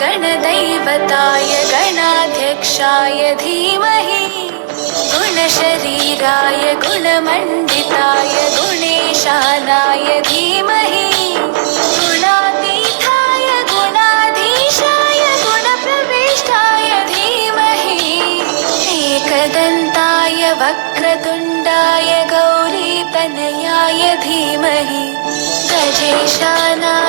गणदैवताय गणाध्यक्षाय धीमहि गुणशरीराय गुणमण्डिताय गुणेशानाय धीमहि गुणातीताय गुणाधीशाय गुणप्रविष्टाय धीमहि एकदन्ताय वक्रतुण्डाय गौरीतनयाय धीमहि गजेशानाय